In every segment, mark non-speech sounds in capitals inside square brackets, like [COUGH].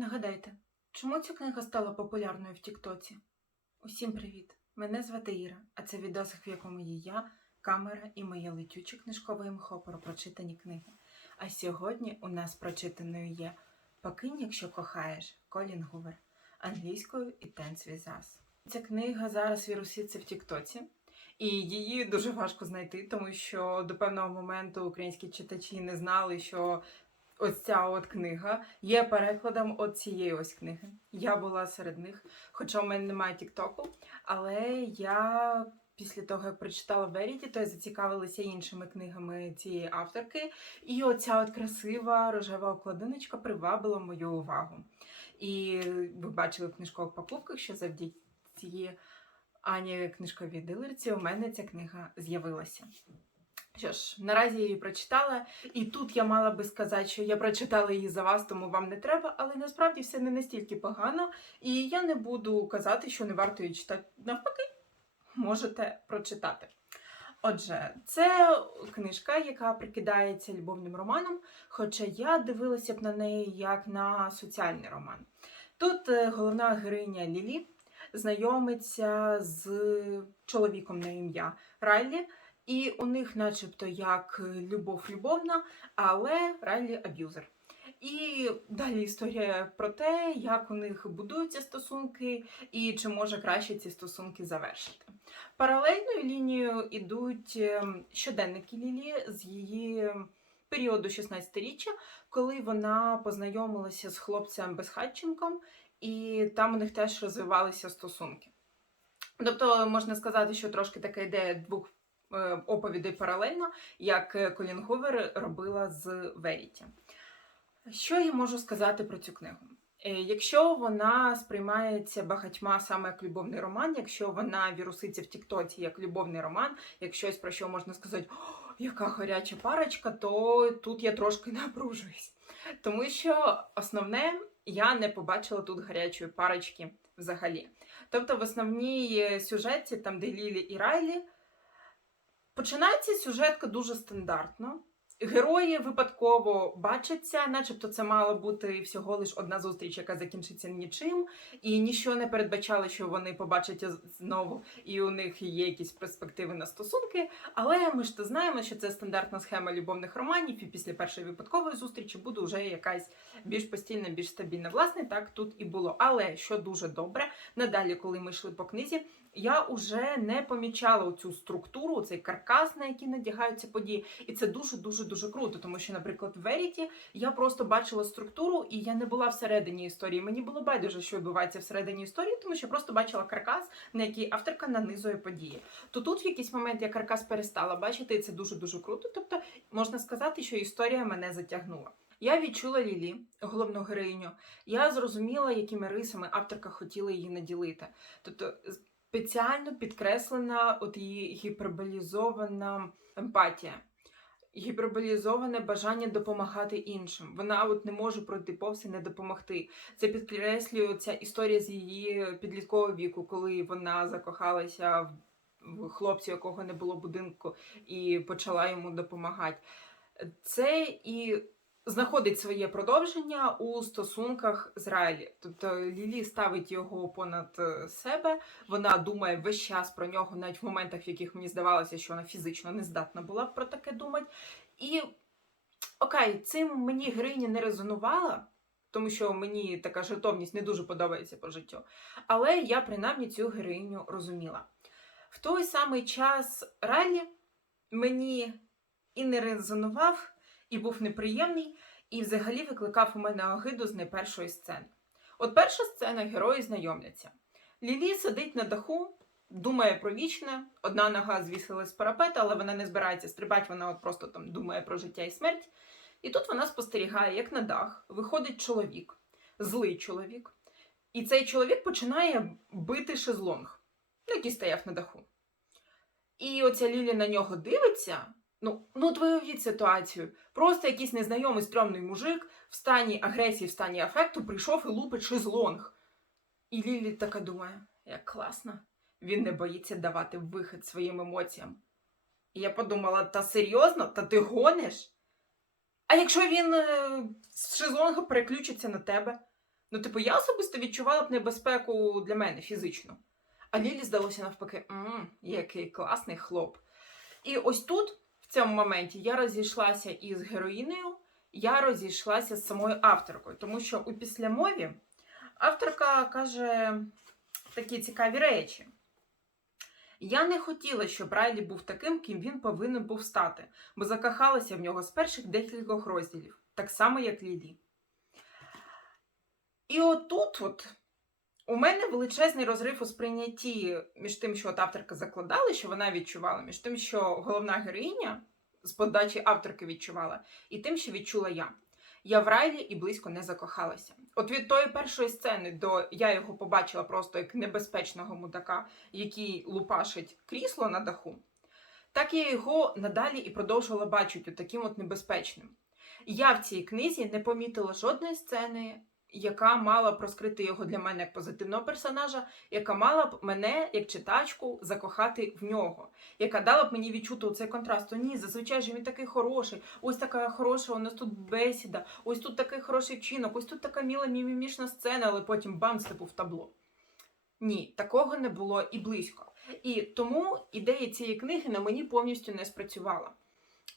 Нагадайте, чому ця книга стала популярною в Тіктоці? Усім привіт! Мене звати Іра, а це відосик, в якому є я, камера і моє летюче книжкове мхо про прочитані книги. А сьогодні у нас прочитаною є Покинь, якщо кохаєш Колін Гувер англійською і Візас. Ця книга зараз віруситься в Тіктоці. І її дуже важко знайти, тому що до певного моменту українські читачі не знали, що ось ця от книга є перекладом от цієї ось книги. Я була серед них, хоча в мене немає Тіктоку, але я. Після того, як прочитала Веріті, то я зацікавилася іншими книгами цієї авторки. І оця от красива рожева обкладиночка привабила мою увагу. І ви бачили в книжкових покупках, що завдяки Ані книжковій дилерці у мене ця книга з'явилася. Що ж, наразі я її прочитала, і тут я мала би сказати, що я прочитала її за вас, тому вам не треба, але насправді все не настільки погано, і я не буду казати, що не варто її читати. Навпаки, можете прочитати. Отже, це книжка, яка прикидається любовним романом, хоча я дивилася б на неї як на соціальний роман. Тут е, головна героїня Лілі знайомиться з чоловіком на ім'я Райлі, і у них, начебто, як любов любовна, але Райлі аб'юзер. І далі історія про те, як у них будуються стосунки і чи може краще ці стосунки завершити. Паралельною лінією йдуть ем, щоденники Лілі з її періоду 16-річчя, коли вона познайомилася з хлопцем Безхатченком, і там у них теж розвивалися стосунки. Тобто, можна сказати, що трошки така ідея двох е, оповідей паралельно, як е, Колін Гувер робила з Веріті. Що я можу сказати про цю книгу? Е, Якщо вона сприймається багатьма саме як любовний роман, якщо вона віруситься в Тіктоці як любовний роман, як щось про що можна сказати, яка гаряча парочка, то тут я трошки [LAUGHS] напружуюсь. Тому що основне я не побачила тут гарячої парочки взагалі. Тобто, в основній сюжеті, там, де Лілі і Райлі, починається сюжетка дуже стандартно. Герої випадково бачаться, начебто це мала бути всього лиш одна зустріч, яка закінчиться нічим, і нічого не передбачало, що вони побачать знову, і у них є якісь перспективи на стосунки. Але ми ж то знаємо, що це стандартна схема любовних романів, і після першої випадкової зустрічі буде вже якась більш постійна, більш стабільна. Власне, так тут і було. Але що дуже добре, надалі, коли ми йшли по книзі, я вже не помічала цю структуру, цей каркас, на який надягаються події, і це дуже дуже круто, тому що, наприклад, в Веріті я просто бачила структуру, і я не була всередині історії. Мені було байдуже, що відбувається всередині історії, тому що я просто бачила каркас, на який авторка нанизує події. То тут в якийсь момент я каркас перестала бачити, і це дуже дуже круто. Тобто можна сказати, що історія мене затягнула. Я відчула Лілі, головну героїню. Я зрозуміла, якими рисами авторка хотіла її наділити. Тобто спеціально підкреслена от її гіперболізована емпатія гіперболізоване бажання допомагати іншим. Вона от не може пройти повз і не допомогти. Це підкреслює ця історія з її підліткового віку, коли вона закохалася в хлопця, якого не було будинку, і почала йому допомагати. Це і знаходить своє продовження у стосунках з Райлі. Тобто Лілі ставить його понад е, себе. Вона думає весь час про нього, навіть в моментах, в яких мені здавалося, що вона фізично не здатна була про таке думати. І окей, цим мені героїня не резонувала. Тому що мені така жертовність не дуже подобається по життю. Але я принаймні цю героїню розуміла. В той самий час Райлі мені і не резонував, і був неприємний, і взагалі викликав у мене огиду з найпершої сцени. От перша сцена герої знайомляться. Лілі сидить на даху, думає про вічне, одна нога звісила з парапета, але вона не збирається стрибати, вона от просто там думає про життя і смерть. І тут вона спостерігає, як на дах виходить чоловік, злий чоловік. І цей чоловік починає бити шезлонг, ну, який стояв на даху. І оця Лілі на нього дивиться. Ну, ну от ви уявіть ситуацію. Просто якийсь незнайомий стрьомний мужик в стані агресії, в стані афекту прийшов і лупить шезлонг. І Лілі така думає, як класно, він не боїться давати вихід своїм емоціям. І я подумала: та серйозно, та ти гониш? А якщо він е, з шезлонга переключиться на тебе? Ну, типу, я особисто відчувала б небезпеку для мене фізично. А Лілі здалося навпаки, мм, який класний хлоп. І ось тут, цьому моменті, я розійшлася із героїнею, я розійшлася з самою авторкою, тому що у післямові авторка каже такі цікаві речі. Я не хотіла, щоб Райлі був таким, ким він повинен був стати, бо закохалася в нього з перших декількох розділів, так само, як Лілі. І отут от у мене величезний розрив у сприйнятті між тим, що от авторка закладала, що вона відчувала, між тим, що головна героїня з подачі авторки відчувала, і тим, що відчула я. Я в Райлі і близько не закохалася. От від тої першої сцени до я його побачила просто як небезпечного мудака, який лупашить крісло на даху, так я його надалі і продовжувала бачити таким от небезпечним. Я в цій книзі не помітила жодної сцени, яка мала б розкрити його для мене як позитивного персонажа, яка мала б мене, як читачку, закохати в нього, яка дала б мені відчути цей контраст. Ні, зазвичай же він такий хороший, ось така хороша у нас тут бесіда, ось тут такий хороший вчинок, ось тут така міла мімімішна сцена, але потім бам, типу в табло. Ні, такого не було і близько. І тому ідея цієї книги на мені повністю не спрацювала.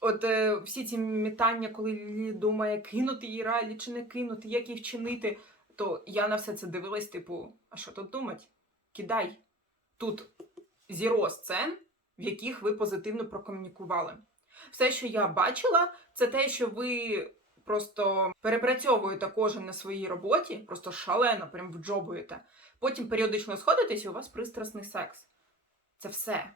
От е, всі ці мітання, коли Лілі думає, кинути її ралі чи не кинути, як її вчинити, то я на все це дивилась, типу, а що тут думать? Кидай. Тут зіро сцен, в яких ви позитивно прокомунікували. Все, що я бачила, це те, що ви просто перепрацьовуєте кожен на своїй роботі, просто шалено прям вджобуєте. Потім періодично сходитесь, і у вас пристрасний секс. Це все.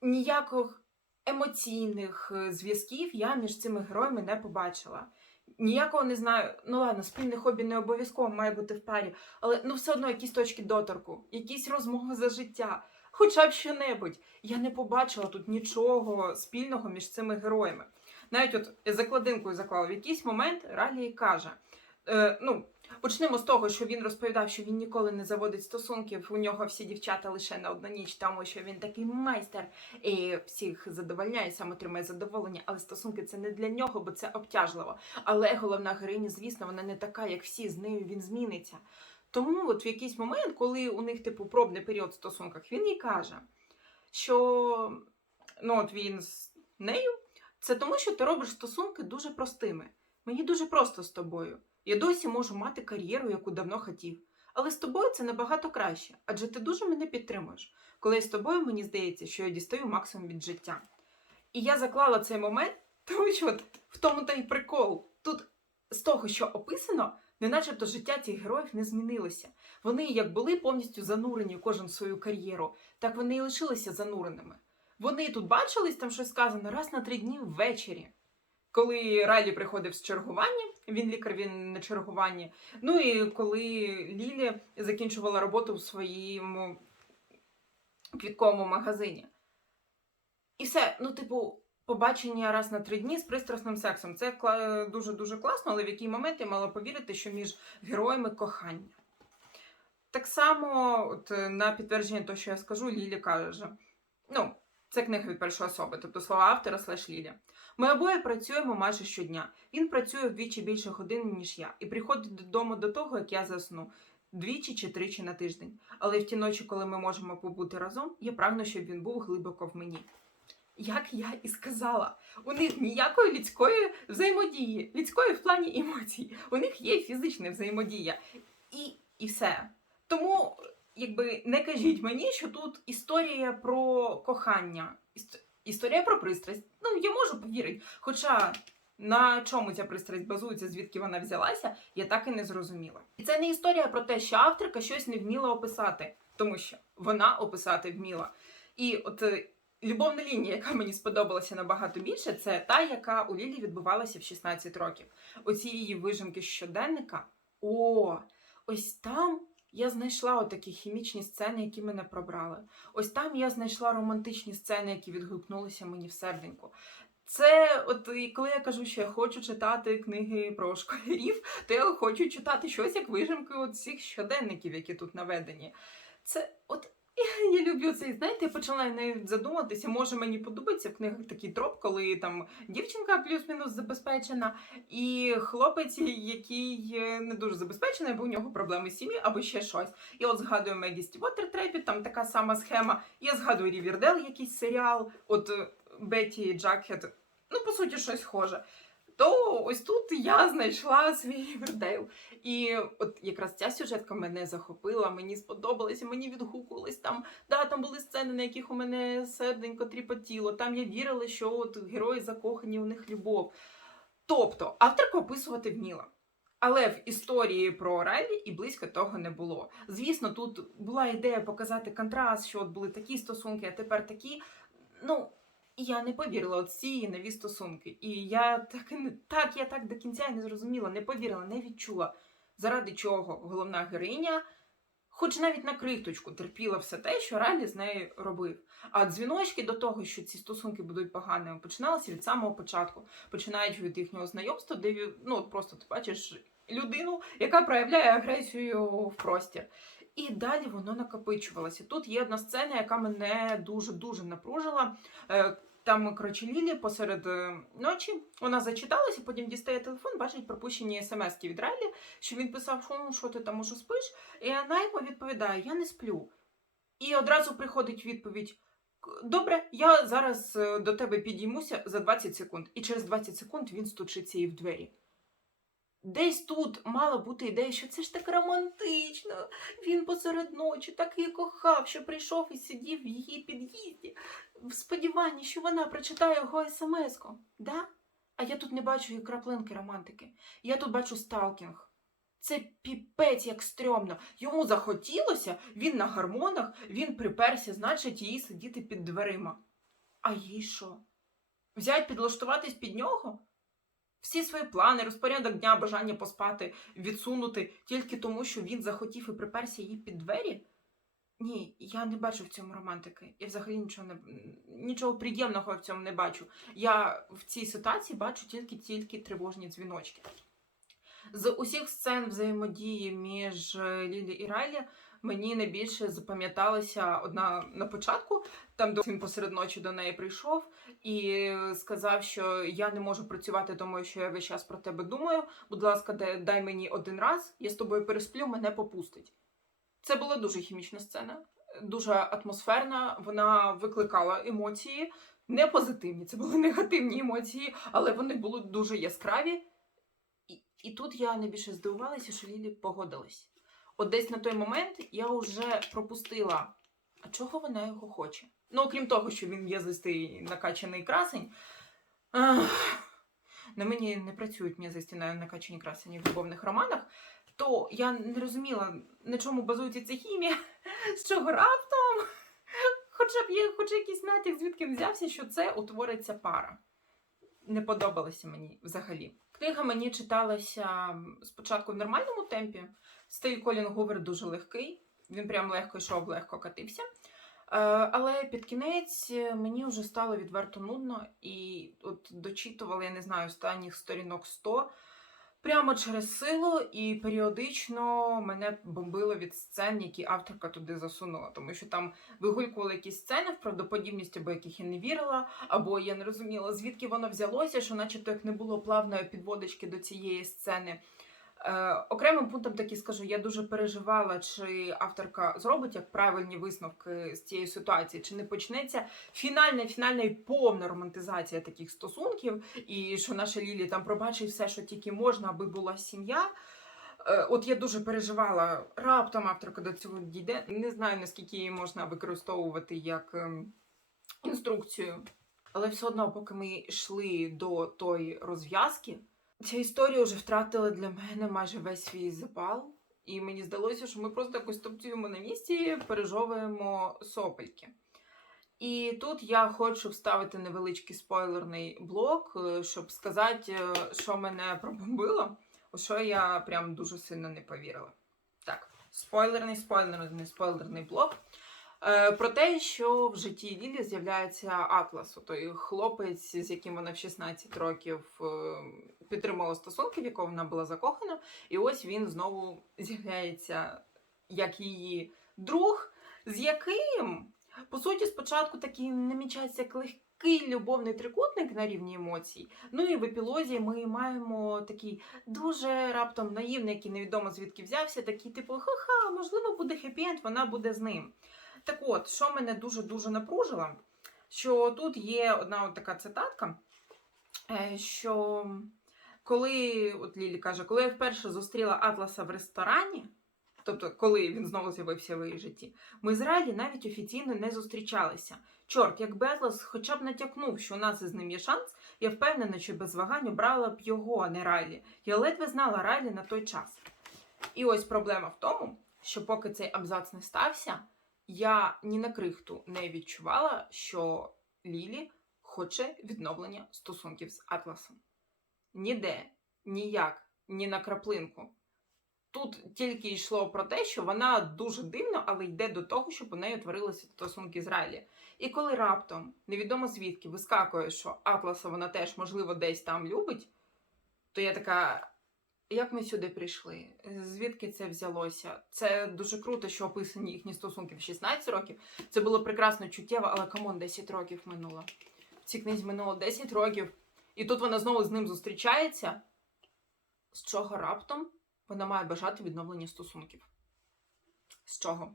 Ніяких емоційних е, зв'язків я між цими героями не побачила. Ніякого не знаю. Ну ладно, спільне хобі не обов'язково має бути в парі, але ну все одно якісь точки доторку, якісь розмови за життя, хоча б що-небудь. Я не побачила тут нічого спільного між цими героями. Навіть от закладинкою заклала, в якийсь момент Ралій каже: е, ну, почнемо з того, що він розповідав, що він ніколи не заводить стосунків. У нього всі дівчата лише на одну ніч, тому що він такий майстер і всіх задовольняє, сам отримує задоволення. Але стосунки це не для нього, бо це обтяжливо. Але головна героїня, звісно, вона не така, як всі. З нею він зміниться. Тому, от в якийсь момент, коли у них типу пробний період в стосунках, він їй каже, що ну от він з нею, це тому, що ти робиш стосунки дуже простими. Мені дуже просто з тобою. Я досі можу мати кар'єру, яку давно хотів. Але з тобою це набагато краще, адже ти дуже мене підтримуєш. Коли я з тобою, мені здається, що я дістаю максимум від життя. І я заклала цей момент, [LAUGHS] тому що от в тому та й прикол. Тут з того, що описано, не начебто життя цих героїв не змінилося. Вони як були повністю занурені кожен в свою кар'єру, так вони і лишилися зануреними. Вони тут бачились, там щось сказано, раз на три дні ввечері. Коли Райлі приходив з чергування, він лікар, він на чергуванні. Ну і коли Лілі закінчувала роботу в своєму квітковому магазині. І все, ну, типу, побачення раз на три дні з пристрасним сексом. Це дуже-дуже класно, але в який момент я мала повірити, що між героями кохання. Так само, от, на підтвердження того, що я скажу, Лілі каже: ну, це книга від першої особи, тобто слова автора слеш Лілі. Ми обоє працюємо майже щодня. Він працює вдвічі більше годин, ніж я, і приходить додому до того, як я засну. Двічі чи тричі на тиждень. Але в ті ночі, коли ми можемо побути разом, я прагну, щоб він був глибоко в мені. Як я і сказала, у них ніякої людської взаємодії, людської в плані емоцій. У них є фізична взаємодія. І, і все. Тому, якби не кажіть мені, що тут історія про кохання, історія про пристрасть. Ну, я можу повірити. Хоча на чому ця пристрасть базується, звідки вона взялася, я так і не зрозуміла. І це не історія про те, що авторка щось не вміла описати, тому що вона описати вміла. І от е, любовна лінія, яка мені сподобалася набагато більше, це та, яка у Лілі відбувалася в 16 років. Оці її вижимки щоденника. О, ось там я знайшла отакі хімічні сцени, які мене пробрали. Ось там я знайшла романтичні сцени, які відгукнулися мені в серденьку. Це, от і коли я кажу, що я хочу читати книги про школярів, то я хочу читати щось як вижимки от цих щоденників, які тут наведені. Це от Я люблю цей, знаєте, я почала навіть задуматися, може мені подобається в книгах такий троп, коли там дівчинка плюс-мінус забезпечена, і хлопець, який е, не дуже забезпечений, бо у нього проблеми з сім'ї або ще щось. Я от згадую Мегі Стівотер Трепі, там така сама схема. Я згадую Рівердел, якийсь серіал, от е, Бетті Джакхет, ну по суті, щось схоже. То ось тут я знайшла свій Рівердейл. І от якраз ця сюжетка мене захопила, мені сподобалася, мені відгукувалось там. Да, там були сцени, на яких у мене серденько тріпотіло. Там я вірила, що от герої закохані, у них любов. Тобто, авторка описувати вміла. Але в історії про Райлі і близько того не було. Звісно, тут була ідея показати контраст, що от були такі стосунки, а тепер такі. Ну, я не повірила от ці нові стосунки. І я так і не так, я так до кінця і не зрозуміла, не повірила, не відчула, заради чого головна героїня, хоч навіть на крихточку, терпіла все те, що Райлі з нею робив. А дзвіночки до того, що ці стосунки будуть поганими, починалися від самого початку, починаючи від їхнього знайомства, де ну просто ти бачиш людину, яка проявляє агресію в простір. І далі воно накопичувалося. Тут є одна сцена, яка мене дуже дуже напружила. Е, Там, коротше, Лілі посеред е, ночі вона зачиталася, потім дістає телефон, бачить пропущені смски від Райлі, що він писав, що що ти там уже спиш, і вона йому відповідає: Я не сплю. І одразу приходить відповідь: Добре, я зараз е, до тебе підіймуся за 20 секунд. І через 20 секунд він стучиться їй в двері. Десь тут мала бути ідея, що це ж так романтично. Він посеред ночі так її кохав, що прийшов і сидів в її під'їзді, в сподіванні, що вона прочитає його смс-ку. Да? А я тут не бачу і краплинки романтики. Я тут бачу сталкінг. Це піпець як стрьомно. Йому захотілося, він на гормонах, він приперся, значить, їй сидіти під дверима. А їй що? Взять підлаштуватись під нього? Всі свої плани, розпорядок дня, бажання поспати, відсунути тільки тому, що він захотів і приперся їй під двері? Ні, я не бачу в цьому романтики. Я взагалі нічого не нічого приємного в цьому не бачу. Я в цій ситуації бачу тільки тільки тривожні дзвіночки. З усіх сцен взаємодії між е, Лілі і Райлі мені найбільше запам'яталася одна на початку, там де він посеред ночі до неї прийшов і сказав, що я не можу працювати, тому що я весь час про тебе думаю. Будь ласка, дай, мені один раз, я з тобою пересплю, мене попустить. Це була дуже хімічна сцена, дуже атмосферна. Вона викликала емоції, не позитивні, це були [LAUGHS] негативні емоції, але вони були дуже яскраві. І, і тут я найбільше здивувалася, що Лілі погодилась. От десь на той момент я вже пропустила, а чого вона його хоче. Ну, окрім того, що він м'язистий накачаний красень. На мені не працюють м'язисті на накачані красені в любовних романах, то я не розуміла, на чому базується ця хімія, [LAUGHS] з чого раптом, хоча б є хоч якийсь натяк, звідки взявся, що це утвориться пара. Не подобалося мені взагалі. Книга мені читалася спочатку в нормальному темпі. Стей Колін Гувер дуже легкий, він прям легко йшов, легко катився. Е, Але під кінець е, мені вже стало відверто нудно, і от дочитувала, я не знаю, останніх сторінок 100 прямо через силу, і періодично мене бомбило від сцен, які авторка туди засунула, тому що там вигулькували якісь сцени, в правдоподібність, або яких я не вірила, або я не розуміла, звідки воно взялося, що начебто як не було плавної підводочки до цієї сцени. Е, окремим пунктом таки скажу, я дуже переживала, чи авторка зробить як правильні висновки з цієї ситуації, чи не почнеться фінальна, фінальна і повна романтизація таких стосунків, і що наша Лілі там пробачить все, що тільки можна, аби була сім'я. Е, От я дуже переживала, раптом авторка до цього дійде. Не знаю, наскільки її можна використовувати як ем, інструкцію. Але все одно, поки ми йшли до тої розв'язки, ця історія вже втратила для мене майже весь свій запал. І мені здалося, що ми просто якось топцюємо на місці, пережовуємо сопельки. І тут я хочу вставити невеличкий спойлерний блок, е, щоб сказати, е, що мене пробомбило, у що я прям дуже сильно не повірила. Так, спойлерний, спойлерний, спойлерний блок. Е, Про те, що в житті Лілі з'являється Атлас, той хлопець, з яким вона в 16 років е, підтримала стосунки, в якого вона була закохана. І ось він знову з'являється як її друг, з яким, по суті, спочатку такий намічається легкий любовний трикутник на рівні емоцій. Ну і в епілозі ми маємо такий дуже раптом наївний, який невідомо звідки взявся, такий типу, ха-ха, можливо, буде хеппі-енд, вона буде з ним. Так от, що мене дуже-дуже напружило, що тут є одна от така цитатка, е, що коли, от Лілі каже, коли я вперше зустріла Атласа в ресторані, тобто коли він знову з'явився в її житті, ми з Райлі навіть офіційно не зустрічалися. Чорт, якби Атлас хоча б натякнув, що у нас із ним є шанс, я впевнена, що без вагань обрала б його, а не Райлі. Я ледве знала Райлі на той час. І ось проблема в тому, що поки цей абзац не стався, я ні на крихту не відчувала, що Лілі хоче відновлення стосунків з Атласом. Ніде, ніяк, ні на краплинку. Тут тільки йшло про те, що вона дуже дивно, але йде до того, щоб у неї утворилися стосунки з Райлі. І коли раптом, невідомо звідки, вискакує, що Атласа вона теж, можливо, десь там любить, то я така. Як ми сюди прийшли? Звідки це взялося? Це дуже круто, що описані їхні стосунки в 16 років. Це було прекрасно чуттєво, але камон, 10 років минуло. Цій книзі минуло 10 років, і тут вона знову з ним зустрічається. З чого раптом вона має бажати відновлення стосунків? З чого?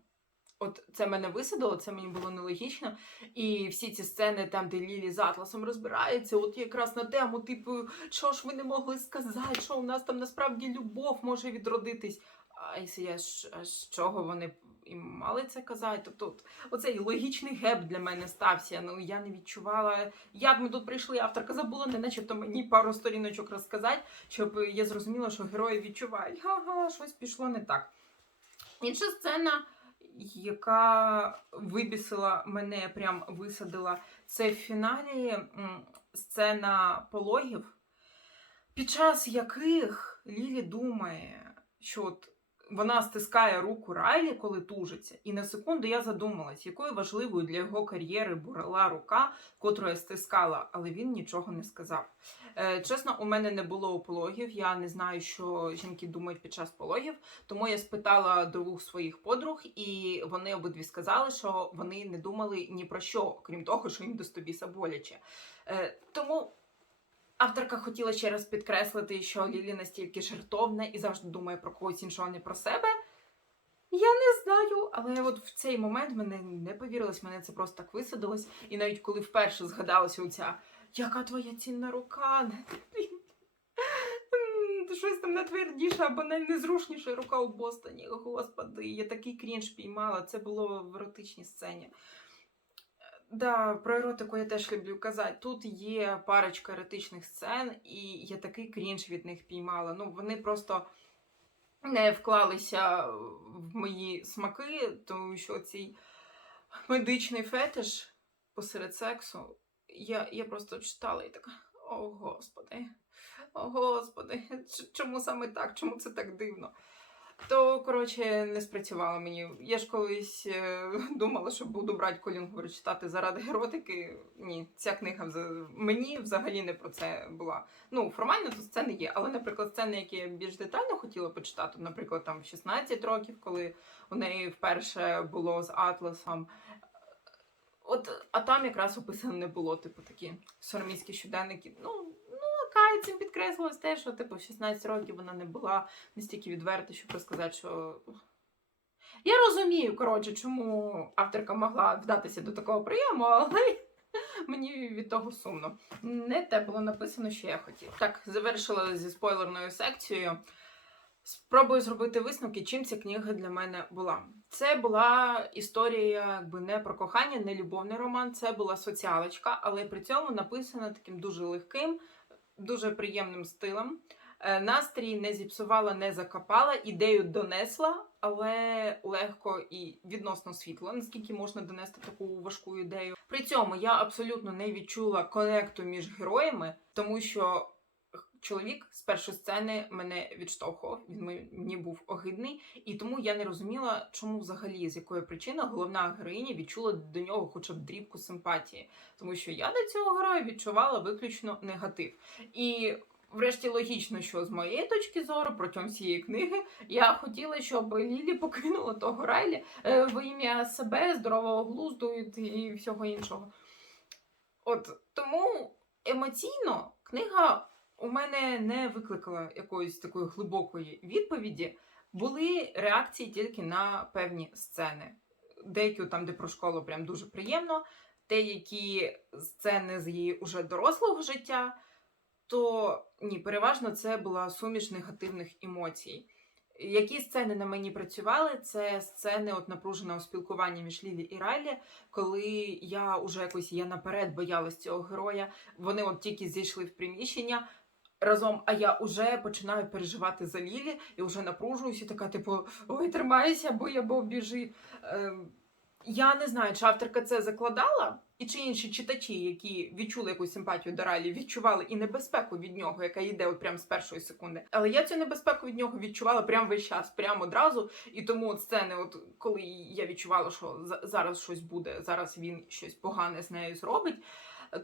От це мене висадило, це мені було нелогічно. І всі ці сцени, там, де Лілі з Атласом розбираються, от якраз на тему, типу, що ж ви не могли сказати, що у нас там насправді любов може відродитись. А я з чого вони і мали це казати? Тобто, от, оцей логічний геп для мене стався. Ну я не відчувала, як ми тут прийшли. Авторка забула, не начебто мені пару сторіночок розказати, щоб я зрозуміла, що герої відчувають. Ага, щось пішло не так. Інша сцена яка вибісила мене, прям висадила. Це в фіналі сцена пологів, під час яких Лілі думає, що от вона стискає руку Райлі, коли тужиться, і на секунду я задумалась, якою важливою для його кар'єри була рука, котру я стискала, але він нічого не сказав. Е, чесно, у мене не було пологів. Я не знаю, що жінки думають під час пологів. Тому я спитала двох своїх подруг, і вони обидві сказали, що вони не думали ні про що, крім того, що їм до стобіса боляче. Е, тому. Авторка хотіла ще раз підкреслити, що Лілі настільки жертовна і завжди думає про когось іншого, а не про себе. Я не знаю, але от в цей момент мене не повірилось, мене це просто так висадилось. І навіть коли вперше згадалася оця яка твоя цінна рука? Щось там нетвердіше або найнезрушніша рука у Бостоні. Господи, я такий крінж піймала. Це було в еротичній сцені. Да, про еротику я теж люблю казати. Тут є парочка еротичних сцен, і я такий крінж від них піймала. Ну, вони просто не вклалися в мої смаки, тому що цей медичний фетиш посеред сексу. Я, я просто читала і така: о господи, о господи, чому саме так? Чому це так дивно? То, коротше, не спрацювало мені. Я ж колись е, [LAUGHS] думала, що буду брати Колінгвор читати заради еротики. Ні, ця книга мені взагалі не про це була. Ну, формально тут сцени є, але, наприклад, сцени, які я більш детально хотіла почитати, наприклад, там в 16 років, коли у неї вперше було з Атласом. От, а там якраз описано не було, типу, такі сороміські щоденники. Ну, Кай цим підкреслилось те, що типу, в 16 років вона не була настільки відверта, щоб розказати, що. Я розумію, коротше, чому авторка могла вдатися до такого прийому, [LAUGHS] але мені від того сумно. Не те було написано, що я хотіла. Так, завершила зі спойлерною секцією. Спробую зробити висновки, чим ця книга для мене була. Це була історія якби не про кохання, не любовний роман, це була соціалочка, але при цьому написана таким дуже легким, дуже приємним стилем. Е, Настрій не зіпсувала, не закопала, ідею донесла, але легко і відносно світло, наскільки можна донести таку важку ідею. При цьому я абсолютно не відчула конекту між героями, тому що чоловік з першої сцени мене відштовхував. Він мені був огидний, і тому я не розуміла, чому взагалі з якої причини головна героїня відчула до нього хоча б дрібку симпатії, тому що я до цього героя відчувала виключно негатив. І Врешті логічно, що з моєї точки зору, протягом всієї книги, я хотіла, щоб Лілі покинула того Райлі е, в ім'я себе, здорового глузду і, і всього іншого. От тому емоційно книга у мене не викликала якоїсь такої глибокої відповіді. Були реакції тільки на певні сцени. Деякі там, де про школу, прям дуже приємно, деякі сцени з її уже дорослого життя, то ні, переважно це була суміш негативних емоцій. Які сцени на мені працювали? Це сцени от напруженого спілкування між Лілі і Райлі, коли я уже якось я наперед боялась цього героя. Вони от тільки зійшли в приміщення разом, а я вже починаю переживати за Лілі і вже напружуюся, така, типу, ой, тримайся, бо я бо біжи. Ем, я не знаю, чи авторка це закладала, і чи інші читачі, які відчули якусь симпатію до Райлі, відчували і небезпеку від нього, яка йде от прямо з першої секунди. Але я цю небезпеку від нього відчувала прямо весь час, прямо одразу. І тому от сцени, от коли я відчувала, що зараз щось буде, зараз він щось погане з нею зробить.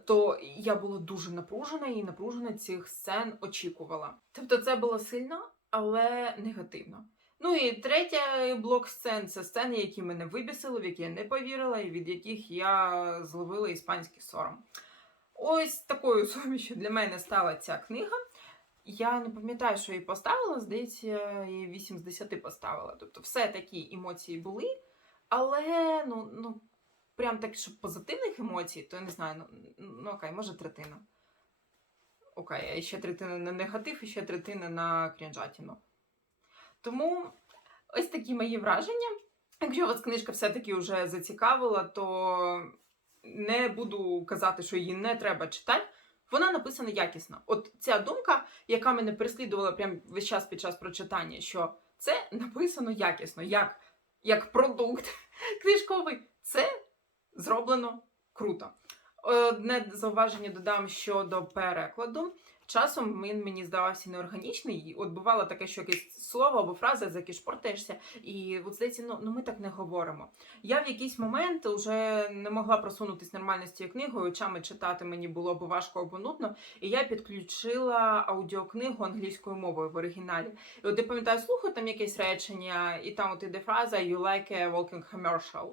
То я була дуже напружена і напружена цих сцен очікувала. Тобто це було сильно, але негативно. Ну і третя блок сцен це сцени, які мене вибісили, в які я не повірила, і від яких я зловила іспанський сором. Ось такою сумішю для мене стала ця книга. Я не пам'ятаю, що її поставила, здається, я її 8 з 10 поставила. Тобто, все такі емоції були, але ну, ну прям так, щоб позитивних емоцій, то я не знаю, ну, ну окей, може третина. Окей, а ще третина на негатив, і ще третина на крінжатіну. Тому ось такі мої враження. Якщо вас книжка все-таки вже зацікавила, то не буду казати, що її не треба читати. Вона написана якісно. От ця думка, яка мене переслідувала прямо весь час під час прочитання, що це написано якісно, як, як продукт [LAUGHS] книжковий. Це зроблено круто. Одне зауваження додам щодо перекладу. Часом він мені здавався неорганічний. І От бувало таке, що якесь слово або фраза, за яке шпортаєшся, і от здається, ну, ну ми так не говоримо. Я в якийсь момент вже не могла просунутись нормально з цією книгою, очами читати мені було або важко, або нудно. І я підключила аудіокнигу англійською мовою в оригіналі. І от я пам'ятаю, слухаю там якесь речення, і там от іде фраза You like a walking commercial.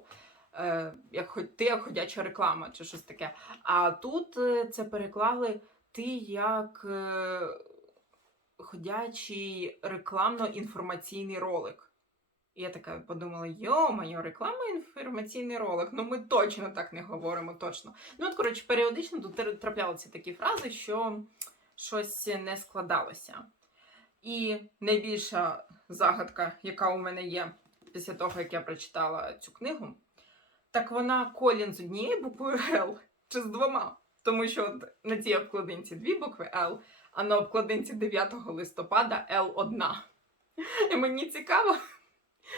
Е, як ти як ходяча реклама чи щось таке. А тут е, це переклали ти як е, ходячий рекламно-інформаційний ролик. І я така подумала: йо-моє, рекламно-інформаційний ролик. Ну ми точно так не говоримо, точно. Ну, от, коротше, періодично тут траплялися такі фрази, що щось не складалося. І найбільша загадка, яка у мене є після того, як я прочитала цю книгу, так вона Колін з однією буквою Л чи з двома. Тому що от на цій обкладинці дві букви Л, а на обкладинці 9 листопада Л одна. І мені цікаво,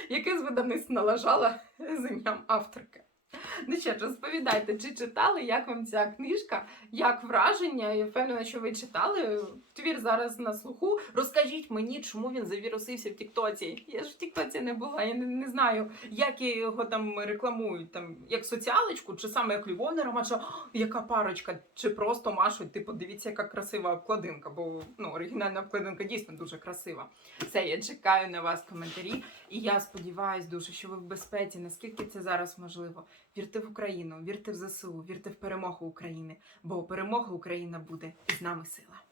яке з видавництв належала з ім'ям авторки. Ну що ж, розповідайте, чи читали, як вам ця книжка, як враження? Я впевнена, що ви читали. Твір зараз на слуху. Розкажіть мені, чому він завірусився в Тіктоці. Я ж в Тіктоці не була, я не, не знаю, як його там рекламують, там як соціалочку, чи саме як що «О, яка парочка, чи просто машуть, типу, дивіться, яка красива обкладинка, бо ну, оригінальна обкладинка дійсно дуже красива. Все, я чекаю на вас коментарі, і я сподіваюся дуже, що ви в безпеці, наскільки це зараз можливо. Вірте в Україну, вірте в ЗСУ, вірте в перемогу України, бо перемога Україна буде і з нами сила.